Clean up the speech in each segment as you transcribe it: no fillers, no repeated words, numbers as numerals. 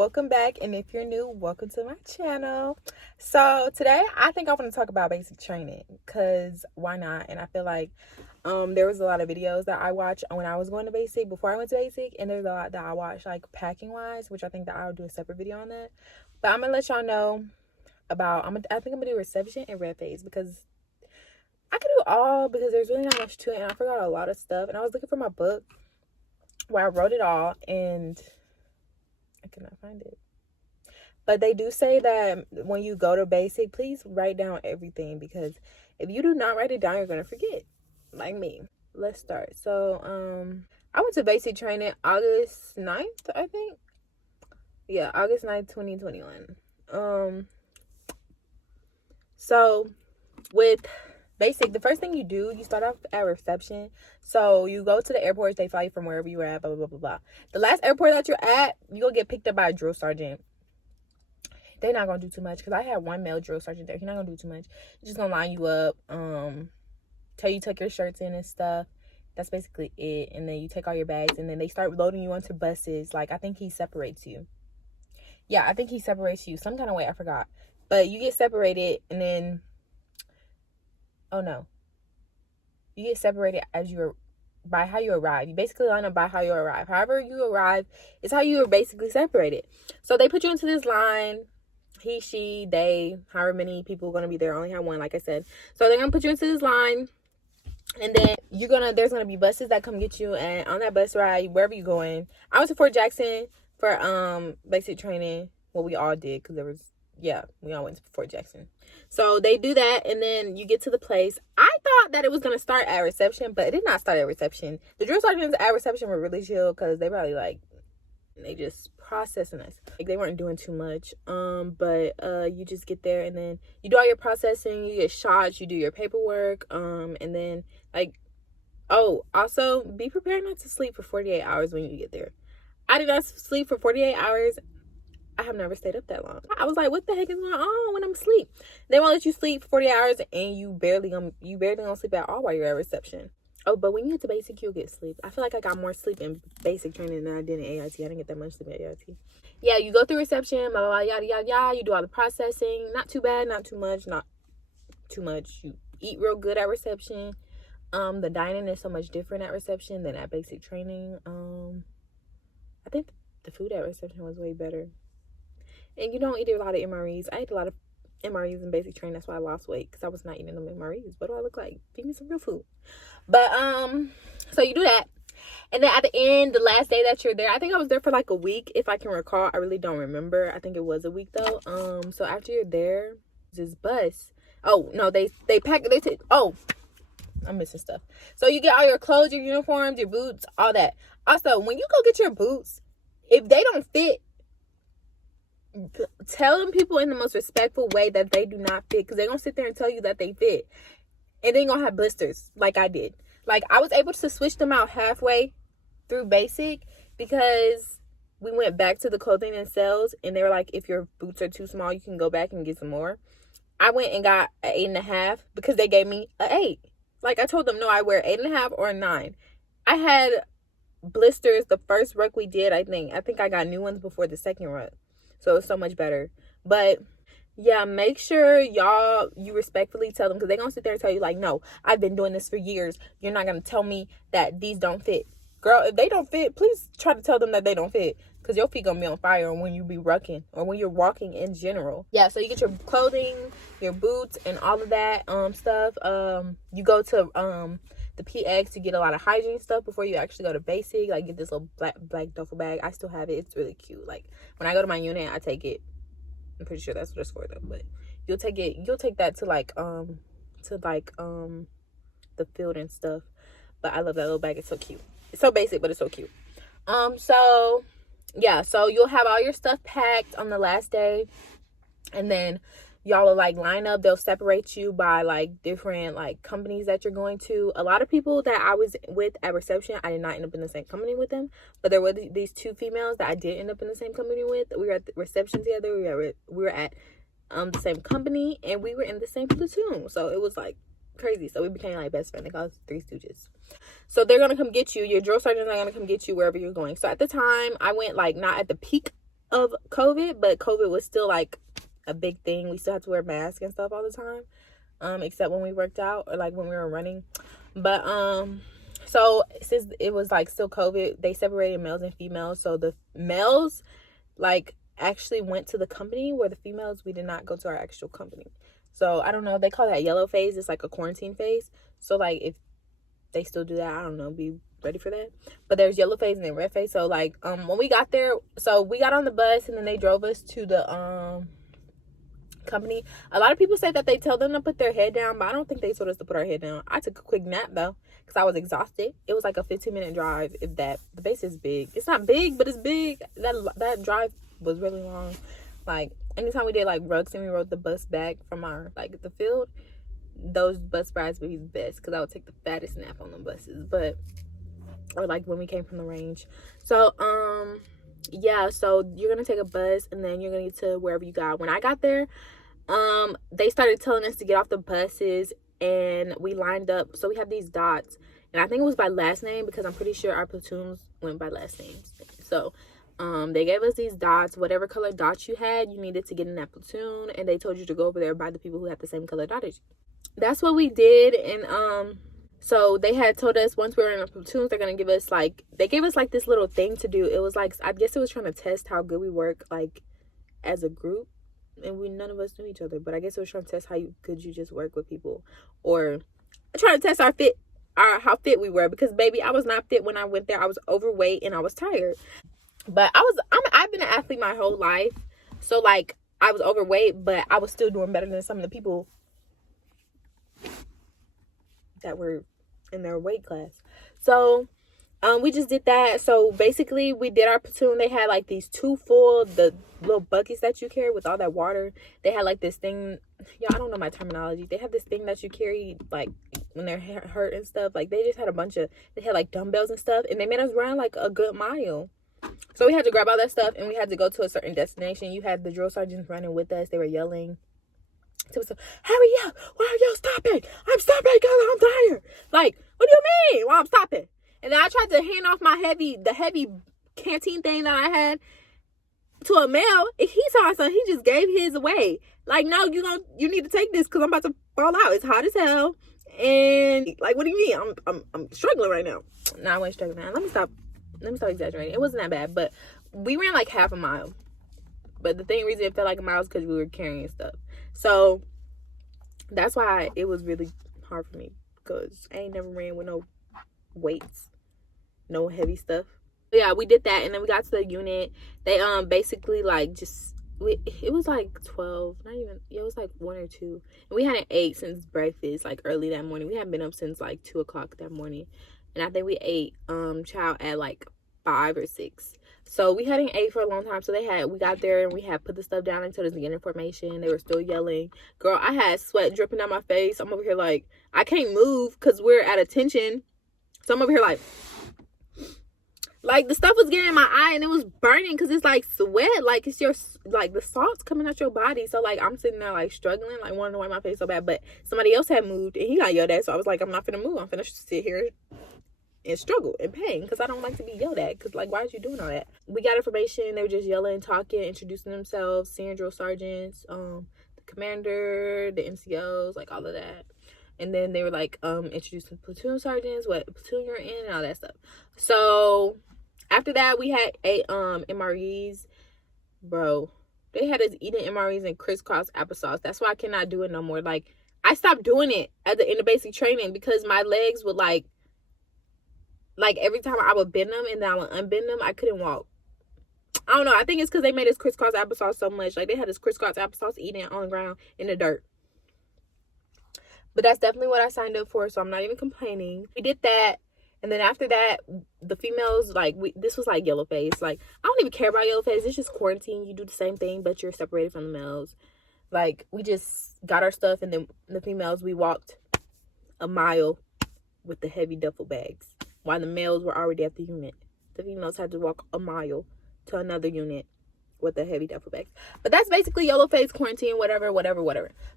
welcome back, and if you're new, welcome to my channel. So today I think I want to talk about basic training, because why not? And I feel like there was a lot of videos that I watched when I was going to basic, before I went to basic, and there's a lot that I watched like packing wise, which I think that I'll do a separate video on that. But I'm gonna let y'all know about I think I'm gonna do reception and red phase, because I could do all, because there's really not much to it, and I forgot a lot of stuff. And I was looking for my book where I wrote it all, and I cannot find it. But they do say that when you go to basic, please write down everything, because if you do not write it down, you're gonna forget, like me. Let's start. So I went to basic training August 9th, I think. Yeah, August 9th, 2021. So with basic, the first thing you do, you start off at reception. So you go to the airport, they fly you from wherever you're at, blah, blah, blah, blah. The last airport that you're at, you're going to get picked up by a drill sergeant. They're not going to do too much, because I had one male drill sergeant there. He's not going to do too much. He's just going to line you up, tell you to tuck your shirts in and stuff. That's basically it. And then you take all your bags, and then they start loading you onto buses. Like, I think he separates you. Yeah, I think he separates you some kind of way. I forgot. But you get separated, and then... Oh no. You get separated by how you arrive. You basically line up by how you arrive. However you arrive is how you are basically separated. So they put you into this line. He, she, they, however many people are going to be there. I only have one, like I said. So they're going to put you into this line. And then there's going to be buses that come get you. And on that bus ride, wherever you're going. I went to Fort Jackson for basic training. Well, we all did, because we all went to Fort Jackson. So they do that, and then you get to the place. I thought that it was going to start at reception, but it did not start at reception. The drill sergeants at reception were really chill, because they probably they just processing us. Like, they weren't doing too much. But you just get there, and then you do all your processing, you get shots, you do your paperwork, and then also be prepared not to sleep for 48 hours when you get there. I did not sleep for 48 hours. I have never stayed up that long. I was like, what the heck is going on when I'm asleep? They won't let you sleep for 40 hours, and you barely gonna sleep at all while you're at reception. Oh, but when you get to basic, you'll get sleep. I feel like I got more sleep in basic training than I did in AIT. I didn't get that much sleep at AIT. Yeah, you go through reception, blah, blah, blah, yada, yada, yada. You do all the processing. Not too bad, not too much, not too much. You eat real good at reception. The dining is so much different at reception than at basic training. I think the food at reception was way better. And you don't eat a lot of MREs. I ate a lot of MREs in basic training. That's why I lost weight, because I was not eating them MREs. What do I look like? Feed me some real food. But so you do that, and then at the end, the last day that you're there, I think I was there for like a week, if I can recall. I really don't remember. I think it was a week though. So after you're there, this bus. Oh no, they pack. They take. Oh, I'm missing stuff. So you get all your clothes, your uniforms, your boots, all that. Also, when you go get your boots, if they don't fit, tell them people in the most respectful way that they do not fit, because they're gonna sit there and tell you that they fit, and then you're gonna have blisters like I did. Like, I was able to switch them out halfway through basic, because we went back to the clothing and sales, and they were like, if your boots are too small, you can go back and get some more. I went and got an 8.5, because they gave me an 8. Like, I told them, no, I wear 8.5 or a 9. I had blisters the first ruck we did. I think I got new ones before the second ruck. So it's so much better. But yeah, make sure you respectfully tell them, because they're going to sit there and tell you like, no, I've been doing this for years. You're not going to tell me that these don't fit. Girl, if they don't fit, please try to tell them that they don't fit, because your feet going to be on fire when you be rucking, or when you're walking in general. Yeah, so you get your clothing, your boots, and all of that stuff. You go to the PX to get a lot of hygiene stuff before you actually go to basic. Like, get this little black duffel bag. I still have it. It's really cute. Like, when I go to my unit, I take it. I'm pretty sure that's what it's for though. But you'll take that to the field and stuff. But I love that little bag. It's so cute. It's so basic, but it's so cute. So yeah, so you'll have all your stuff packed on the last day, and then y'all will like line up. They'll separate you by like different like companies that you're going to. A lot of people that I was with at reception, I did not end up in the same company with them, but there were these two females that I did end up in the same company with. We were at the reception together. We were at the same company, and we were in the same platoon. So it was like crazy. So we became like best friends. They call us Three Stooges. So they're gonna come get you. Your drill sergeants are gonna come get you wherever you're going. So at the time, I went like not at the peak of COVID, but COVID was still like a big thing. We still had to wear masks and stuff all the time, except when we worked out or like when we were running. But so since it was like still COVID, they separated males and females. So the males like actually went to the company, where the females, we did not go to our actual company. So I don't know, they call that yellow phase. It's like a quarantine phase. So like if they still do that, I don't know, be ready for that. But there's yellow phase and then red phase. So like when we got there, so we got on the bus and then they drove us to the company. A lot of people say that they tell them to put their head down, but I don't think they told us to put our head down. I took a quick nap though, because I was exhausted. It was like a 15-minute drive, if that. The base is big. It's not big, but it's big. That drive was really long. Like anytime we did like rugs and we rode the bus back from our like the field, those bus rides would be the best, because I would take the fattest nap on the buses. But or like when we came from the range. So yeah, so you're gonna take a bus and then you're gonna get to wherever you got. When I got there, they started telling us to get off the buses, and we lined up. So we had these dots, and I think it was by last name, because I'm pretty sure our platoons went by last names. So they gave us these dots. Whatever color dots you had, you needed to get in that platoon, and they told you to go over there by the people who had the same color dot as you. That's what we did. And so they had told us once we were in the platoons, they're gonna give us like, they gave us like this little thing to do. It was like, I guess it was trying to test how good we work like as a group, and none of us knew each other, but I guess it was trying to test how good you just work with people, or trying to test how fit we were, because baby, I was not fit when I went there. I was overweight and I was tired. But I've been an athlete my whole life, so like I was overweight, but I was still doing better than some of the people that were in their weight class. So we just did that. So basically we did our platoon. They had like these two full, the little buckets that you carry with all that water. They had like this thing, I don't know my terminology. They had this thing that you carry like when they're hurt and stuff. Like they just had they had like dumbbells and stuff, and they made us run like a good mile. So we had to grab all that stuff, and we had to go to a certain destination. You had the drill sergeants running with us. They were yelling to us, "Hurry up! Why are y'all stopping? I'm stopping because I'm tired." Like, what do you mean? Why I'm stopping? And then I tried to hand off the heavy canteen thing that I had to a male. If he saw something, he just gave his away. Like, no, you need to take this because I'm about to fall out. It's hot as hell. And like, what do you mean? I'm struggling right now. No, I wasn't struggling. Let me stop exaggerating. It wasn't that bad, but we ran like half a mile. But the reason it felt like a mile is because we were carrying stuff. So that's why it was really hard for me, because I ain't never ran with no weights, no heavy stuff. But yeah, we did that, and then we got to the unit. They basically like it was like 12, not even, it was like 1 or 2, and we hadn't ate since breakfast, like early that morning. We hadn't been up since like 2 o'clock that morning, and I think we ate chow at like 5 or 6. So we hadn't ate for a long time. So we got there and we had put the stuff down and told us to get information. They were still yelling. Girl, I had sweat dripping down my face. I'm over here like, I can't move because we're at attention. So I'm over here like the stuff was getting in my eye and it was burning because it's like sweat. Like it's like the salt's coming out your body. So like I'm sitting there like struggling, like wanting to wipe my face so bad. But somebody else had moved and he got yelled at. So I was like, I'm not finna move. I'm finna sit here and struggle and pain, because I don't like to be yelled at, because like, why is you doing all that? We got information. They were just yelling, talking, introducing themselves, seeing drill sergeants, the commander, the NCOs, like all of that. And then they were like introducing platoon sergeants, what platoon you're in, and all that stuff. So after that, we had 8 MREs. Bro, they had us eating MREs and crisscross applesauce. That's why I cannot do it no more. Like, I stopped doing it at the end of basic training because my legs would like every time I would bend them and then I would unbend them, I couldn't walk. I don't know. I think it's because they made us crisscross applesauce so much. Like, they had us crisscross applesauce eating it on the ground in the dirt. But that's definitely what I signed up for, so I'm not even complaining. We did that, and then after that, the females, like, this was like yellow phase. Like, I don't even care about yellow phase. It's just quarantine. You do the same thing, but you're separated from the males. Like, we just got our stuff, and then the females, we walked a mile with the heavy duffel bags, while the males were already at the unit. The females had to walk a mile to another unit with the heavy duffel bags. But that's basically yellow phase, quarantine, whatever.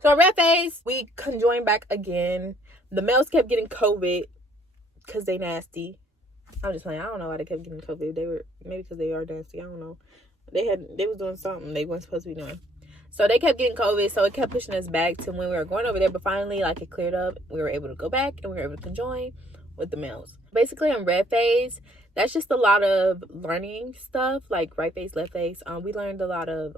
So red phase, we conjoined back again. The males kept getting COVID because they nasty. I'm just playing. I don't know why they kept getting COVID. They were, maybe because they are nasty. I don't know. They was doing something they weren't supposed to be doing. So they kept getting COVID, so it kept pushing us back to when we were going over there. But finally, like, it cleared up. We were able to go back, and we were able to conjoin with the males. Basically, in red phase, that's just a lot of learning stuff, like right phase, left phase. We learned a lot of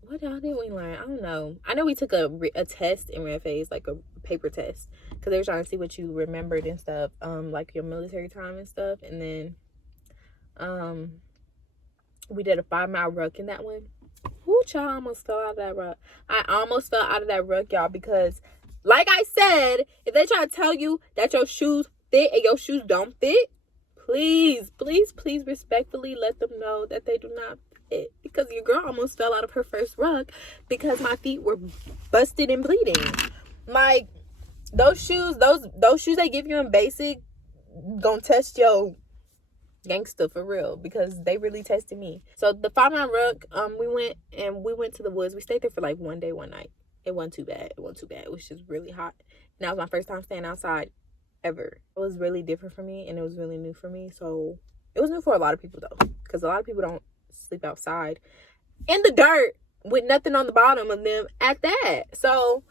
what did we learn? I don't know. I know we took a test in red phase, like a paper test, because they were trying to see what you remembered and stuff, like your military time and stuff. And then we did a 5-mile ruck in that one. Woo, child, I almost fell out of that ruck. I almost fell out of that ruck, y'all, because like I said, if they try to tell you that your shoes fit and your shoes don't fit, please, please, please respectfully let them know that they do not fit. Because your girl almost fell out of her first ruck because my feet were busted and bleeding. Like, those shoes they give you in basic gonna test your gangster for real, because they really tested me. So the 5-mile ruck, we went to the woods. We stayed there for like 1 day, 1 night. It wasn't too bad. It was just really hot. And that was my first time staying outside ever. It was really different for me, and it was really new for me. So it was new for a lot of people though, because a lot of people don't sleep outside in the dirt with nothing on the bottom of them at that. So,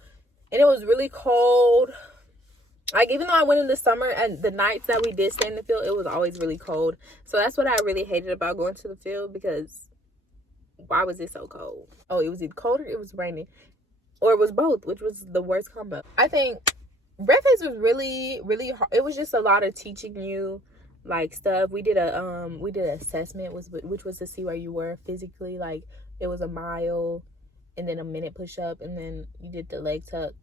and it was really cold. Like, even though I went in the summer, and the nights that we did stay in the field, it was always really cold. So that's what I really hated about going to the field, because why was it so cold? Oh, it was either cold or it was raining, or it was both, which was the worst combo. I think red phase was really, really hard. It was just a lot of teaching you like stuff. We did an assessment, which was to see where you were physically. Like, it was a mile, and then a minute push up, and then you did the leg tuck.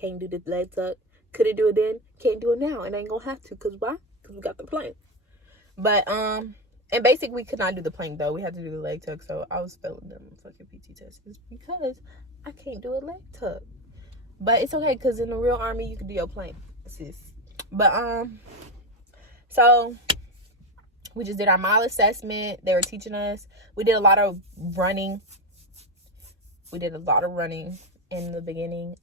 Can't do the leg tuck. Couldn't do it then. Can't do it now. And ain't gonna have to. Because why? Because we got the plank. But, in basic, we could not do the plank, though. We had to do the leg tuck. So, I was failing them fucking PT tests because I can't do a leg tuck. But it's okay, because in the real army, you can do your plank, sis. But, so, we just did our mile assessment. They were teaching us. We did a lot of running. In the beginning.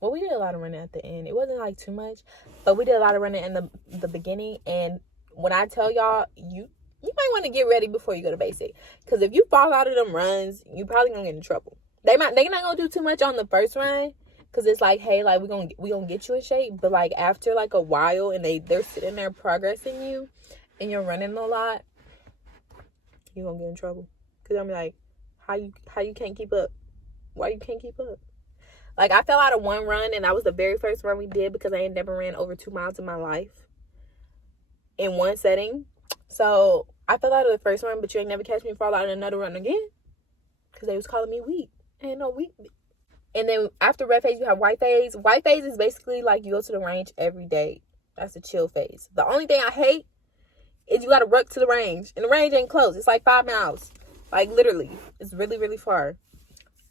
Well, we did a lot of running at the end. It wasn't like too much, but we did a lot of running in the beginning. And when I tell y'all, you might want to get ready before you go to basic, because if you fall out of them runs, you probably gonna get in trouble. They're not gonna do too much on the first run, because it's like, hey, like, we gonna get you in shape. But like, after like a while, and they're sitting there progressing you, and you're running a lot, you're gonna get in trouble, because I'm like, how you can't keep up? Why you can't keep up? Like, I fell out of one run, and that was the very first run we did, because I ain't never ran over 2 miles in my life in one setting. So I fell out of the first run, but you ain't never catch me fall out in another run again, because they was calling me weak. Ain't no weak. And then after red phase, you have white phase. White phase is basically like you go to the range every day. That's a chill phase. The only thing I hate is you got to ruck to the range, and the range ain't close. It's like 5 miles. Like, literally, it's really, really far.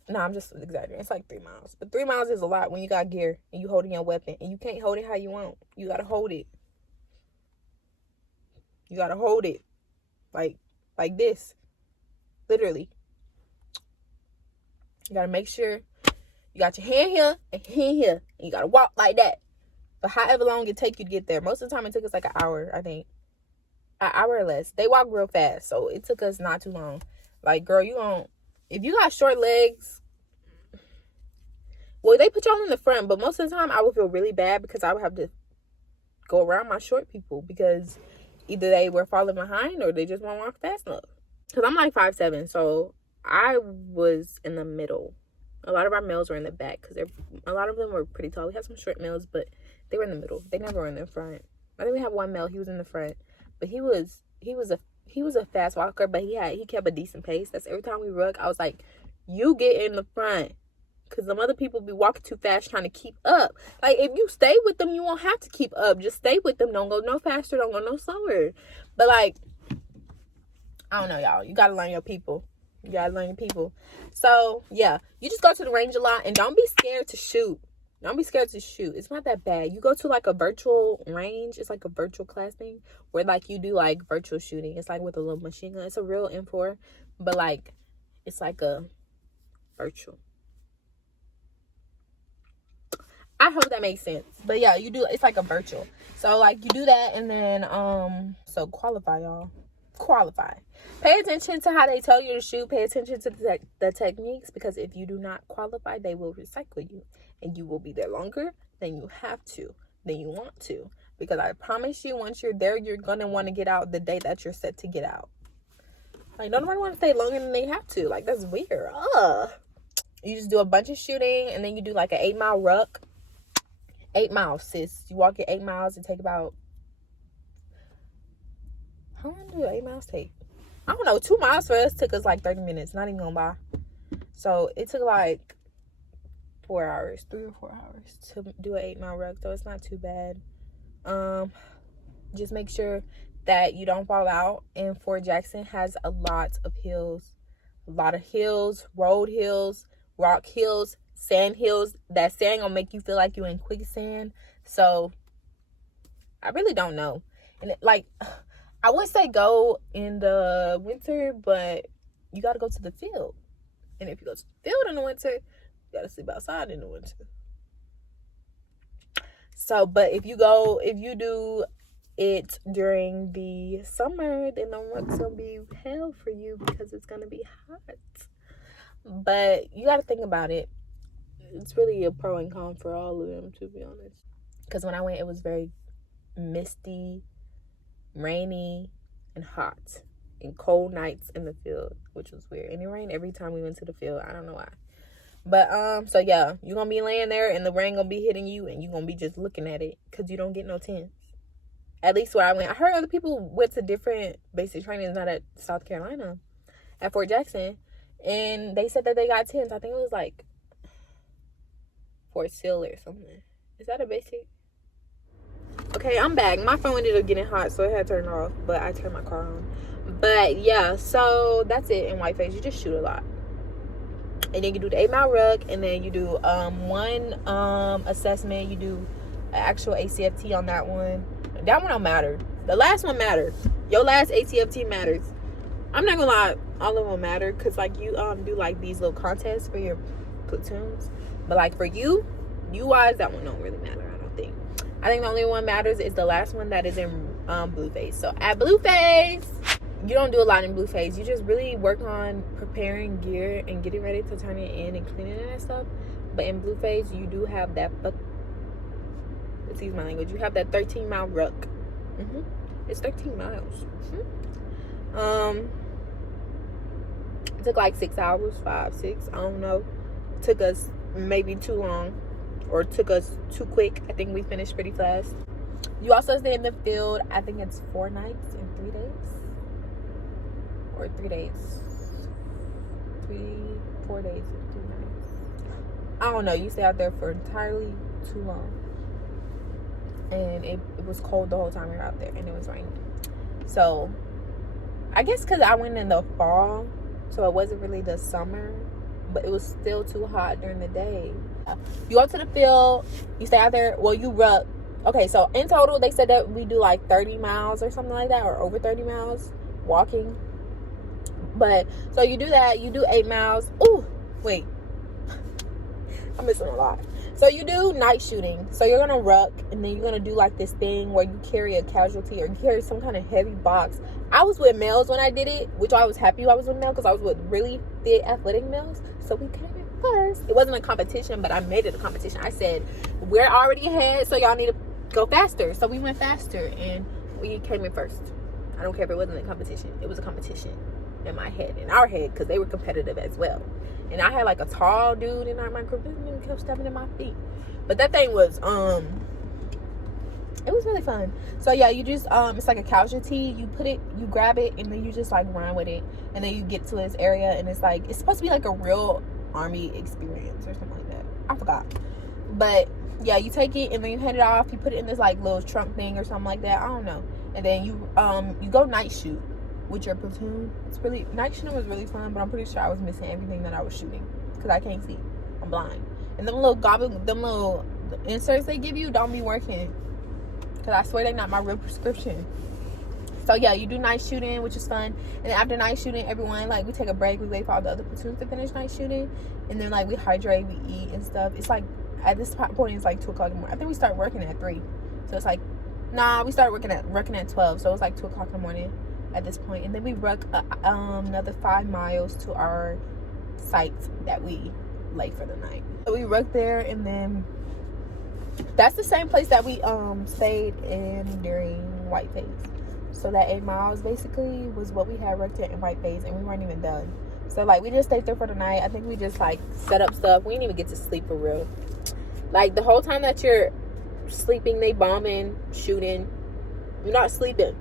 No, I'm just exaggerating. It's like 3 miles. But 3 miles is a lot when you got gear and you holding your weapon. And you can't hold it how you want. You got to hold it. You got to hold it. Like this. Literally. You got to make sure you got your hand here and hand here. And you got to walk like that. For however long it take you to get there. Most of the time it took us like an hour, I think. An hour or less. They walk real fast. So it took us not too long. Like, girl, if you got short legs, well, they put y'all in the front, but most of the time I would feel really bad, because I would have to go around my short people, because either they were falling behind or they just won't walk fast enough. Because I'm like 5'7", so I was in the middle. A lot of our males were in the back, because a lot of them were pretty tall. We had some short males, but they were in the middle. They never were in the front. I think we had one male. He was in the front, but he was a fast walker, but he kept a decent pace. That's every time we ruck, I was like, you get in the front, because some other people be walking too fast trying to keep up. Like, if you stay with them, you won't have to keep up. Just stay with them. Don't go no faster. Don't go no slower. But, like, I don't know, y'all. You got to learn your people. So, yeah. You just go to the range a lot, and don't be scared to shoot. It's not that bad. You go to like a virtual range. It's like a virtual class thing where like you do like virtual shooting. It's like with a little machine gun. It's a real M4, but like it's like a virtual. I hope that makes sense. But yeah, you do, it's like a virtual. So like you do that, and then so qualify, y'all. Qualify. Pay attention to how they tell you to shoot. Pay attention to the techniques, because if you do not qualify, they will recycle you, and you will be there longer than you have to, than you want to. Because I promise you, once you're there, you're gonna want to get out the day that you're set to get out. Like, nobody want to stay longer than they have to. Like, that's weird. You just do a bunch of shooting, and then you do like an 8-mile ruck. 8 miles, sis. You walk your 8 miles. It take about, how long do 8 miles take? I don't know. 2 miles for us took us like 30 minutes. Not even gonna lie. So it took like 4 hours, 3 or 4 hours to do an 8-mile ruck. So it's not too bad. Just make sure that you don't fall out. And Fort Jackson has a lot of hills. A lot of hills, road hills, rock hills, sand hills. That sand gonna make you feel like you're in quicksand. So I really don't know. And I would say go in the winter, but you gotta go to the field. And if you go to the field in the winter, you gotta sleep outside in the winter. So, but if you do it during the summer, then the ruck's gonna be hell for you, because it's gonna be hot. But you gotta think about it. It's really a pro and con for all of them, to be honest. Because when I went, it was very misty, rainy, and hot, and cold nights in the field, which was weird. And it rained every time we went to the field. I don't know why. But so yeah, you're gonna be laying there, and the rain gonna be hitting you, and you're gonna be just looking at it, because you don't get no tents. At least where I went. I heard other people went to different basic trainings, not at South Carolina, at Fort Jackson, and they said that they got tents. I think it was like Fort Sill or something. Is that a basic? Okay, I'm back. My phone ended up getting hot, so it had turned off, but I turned my car on. But yeah, so that's it in Whiteface. You just shoot a lot. And then you do the 8-mile ruck, and then you do one assessment. You do an actual ACFT on that one. That one don't matter. The last one matters. Your last ACFT matters. I'm not gonna lie, all of them matter, because like you do like these little contests for your platoons. But like for you wise, that one don't really matter, I don't think. I think the only one matters is the last one that is in Blueface. So at Blueface, you don't do a lot in Blueface. You just really work on preparing gear and getting ready to turn it in and cleaning it and stuff. But in Blueface, you do have that excuse my language. You have that 13-mile ruck. It's 13 miles. It took like 6 hours, 5, 6. I don't know. It took us maybe too long, or took us too quick. I think we finished pretty fast. You also stay in the field. I think it's 4 nights and 3 days, or 3 days, 4 days and 3 nights. I don't know. You stay out there for entirely too long. And it was cold the whole time we were out there, and it was raining. So I guess because I went in the fall, so it wasn't really the summer, but it was still too hot during the day. You go to the field, you stay out there. Well, you ruck. Okay, so in total, they said that we do like 30 miles or something like that, or over 30 miles walking. But so you do that, you do 8 miles. Ooh, wait, I'm missing a lot. So you do night shooting. So you're gonna ruck, and then you're gonna do like this thing where you carry a casualty, or you carry some kind of heavy box. I was with males when I did it, which I was happy I was with males, because I was with really fit athletic males. So we came in first. It wasn't a competition, but I made it a competition. I said, we're already ahead, so y'all need to go faster. So we went faster, and we came in first. I don't care if it wasn't a competition. It was a competition in my head, in our head, because they were competitive as well. And I had like a tall dude in my group, and he kept stepping in my feet. But that thing was it was really fun. So yeah, you just it's like a casualty. You grab it, and then you just like run with it, and then you get to this area, and it's like, it's supposed to be like a real army experience or something like that. I forgot. But yeah, you take it, and then you hand it off. You put it in this like little trunk thing or something like that. I don't know. And then you go night shoot with your platoon. It's really, night shooting was really fun, but I'm pretty sure I was missing everything that I was shooting, because I can't see. I'm blind. And them little inserts they give you don't be working, because I swear they're not my real prescription. So yeah, you do night shooting, which is fun. And after night shooting, everyone, like, we take a break. We wait for all the other platoons to finish night shooting, and then like we hydrate, we eat and stuff. It's like at this point it's like 2 o'clock in the morning. I think we start working at 3, so it's like, nah, we started working at 12, so it was like 2 o'clock in the morning at this point. And then we ruck another 5 miles to our site that we lay for the night. So we rucked there, and then that's the same place that we stayed in during White Phase. So that 8 miles basically was what we had rucked in White Phase, and we weren't even done. So like we just stayed there for the night. I think we just like set up stuff. We didn't even get to sleep for real. Like the whole time that you're sleeping, they bombing, shooting. You're not sleeping.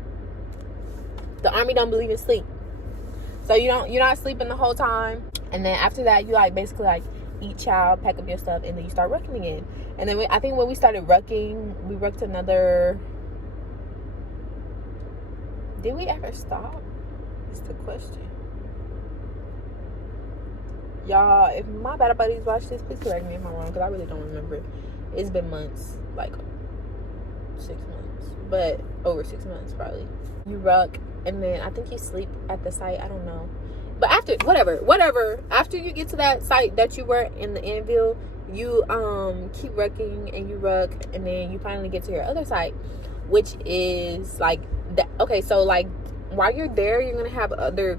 The army don't believe in sleep, so you're not sleeping the whole time. And then after that, you like basically like eat, chow, pack up your stuff, and then you start rucking again. And then I think when we started rucking, we rucked another. Did we ever stop? It's the question. Y'all, if my bad buddies watch this, please correct me if I'm wrong, because I really don't remember. It's been months, like 6 months, but over 6 months probably. You ruck, and then I think you sleep at the site. I don't know, but after whatever, after you get to that site that you were in the anvil, you keep rucking and you ruck, and then you finally get to your other site, which is like that. Okay, so like while you're there, you're gonna have other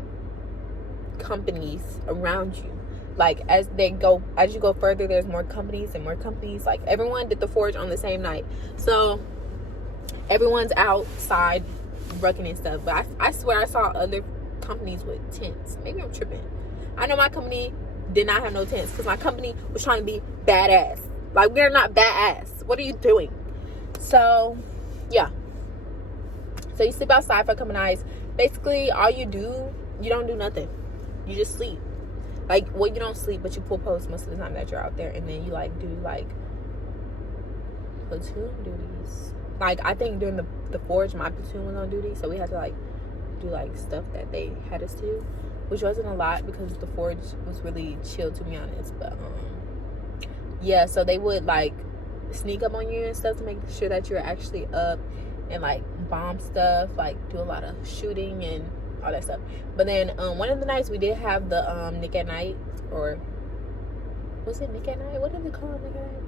companies around you. Like as you go further, there's more companies and more companies. Like everyone did the forge on the same night, so everyone's outside rucking and stuff. But I swear I saw other companies with tents. Maybe I'm tripping. I know my company did not have no tents, because my company was trying to be badass. Like, we're not badass. What are you doing? So yeah, so you sleep outside for a couple nights. Basically all you don't do nothing. You just sleep. Like, well, you don't sleep, but you pull posts most of the time that you're out there. And then you like do like platoon duties. Like I think during the forge, my platoon was on duty, so we had to like do like stuff that they had us do, which wasn't a lot because the forge was really chill, to be honest. But yeah, so they would like sneak up on you and stuff to make sure that you're actually up, and like bomb stuff, like do a lot of shooting and all that stuff. But then one of the nights we did have the Nick at Night, or was it Nick at Night? What did they call it, Nick at Night?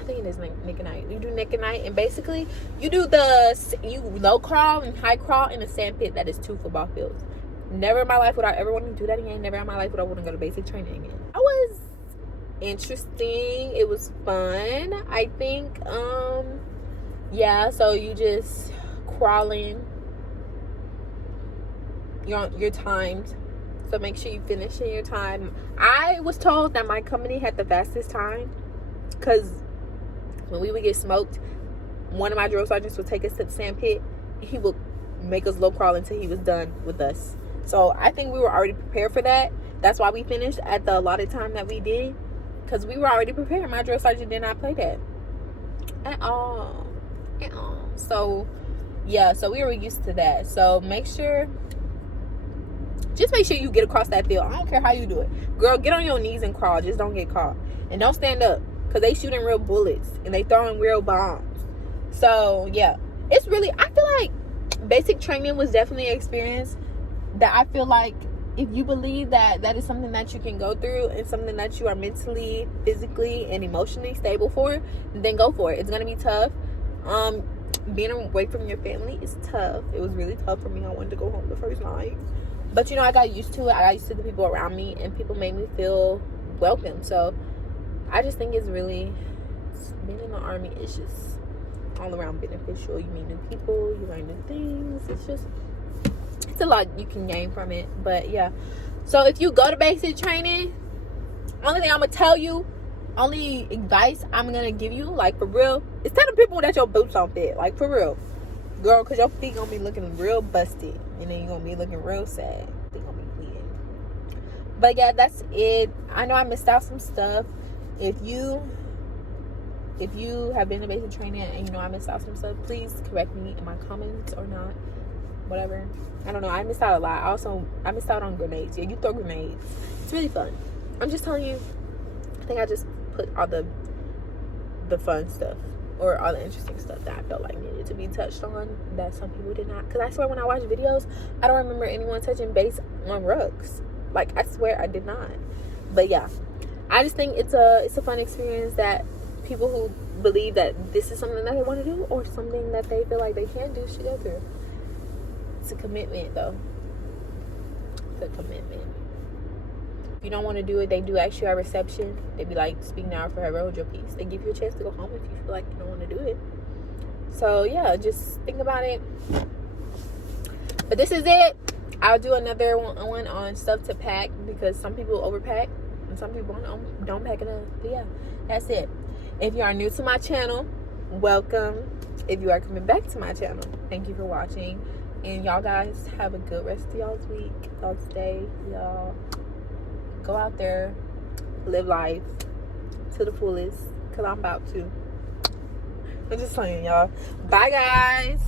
I think it is Nick at Night. You do Nick at Night, and basically you do you low crawl and high crawl in a sand pit that is 2 football fields. Never in my life would I ever want to do that again. Never in my life would I want to go to basic training again. That was interesting. It was fun. I think yeah, so you just crawling. You're timed, so make sure you finish in your time. I was told that my company had the fastest time, because when we would get smoked, one of my drill sergeants would take us to the sand pit. He would make us low crawl until he was done with us. So I think we were already prepared for that. That's why we finished at the allotted time that we did, because we were already prepared. My drill sergeant did not play that at all. So yeah, so we were used to that. So just make sure you get across that field. I don't care how you do it. Girl, get on your knees and crawl. Just don't get caught. And don't stand up, because they shooting real bullets and they throwing real bombs. So yeah, it's really, I feel like basic training was definitely an experience that I feel like if you believe that that is something that you can go through and something that you are mentally, physically, and emotionally stable for, then go for it. It's gonna be tough. Being away from your family is tough. It was really tough for me. I wanted to go home the first night, but you know, I got used to it. I got used to the people around me, and people made me feel welcome. So I just think it's really, being in the army is just all around beneficial. You meet new people, you learn new things. It's a lot you can gain from it. But yeah, so if you go to basic training, only thing I'm gonna tell you, only advice I'm gonna give you, like for real, is tell the people that your boots don't fit. Like for real, girl, because your feet gonna be looking real busted, and then you're gonna be looking real sad. They gonna be bleeding. But yeah, that's it. I know I missed out some stuff. If you have been to basic training and you know I missed out some stuff, please correct me in my comments or not. Whatever. I don't know. I missed out a lot. I missed out on grenades. Yeah, you throw grenades. It's really fun. I'm just telling you. I think I just put all the fun stuff, or all the interesting stuff that I felt like needed to be touched on that some people did not. Because I swear when I watch videos, I don't remember anyone touching base on rugs. Like, I swear I did not. But yeah. I just think it's a fun experience that people who believe that this is something that they want to do or something that they feel like they can do should go through. It's a commitment, though. It's a commitment. If you don't want to do it, they do ask you at reception. They be like, speak now, forever hold your peace. They give you a chance to go home if you feel like you don't want to do it. So yeah, just think about it. But this is it. I'll do another one on stuff to pack, because some people overpack and some people don't pack enough. But yeah, that's it. If you are new to my channel, welcome. If you are coming back to my channel, thank you for watching. And y'all guys have a good rest of y'all's week, y'all's day. Y'all go out there, live life to the fullest, because I'm about to. I'm just saying, y'all. Bye, guys.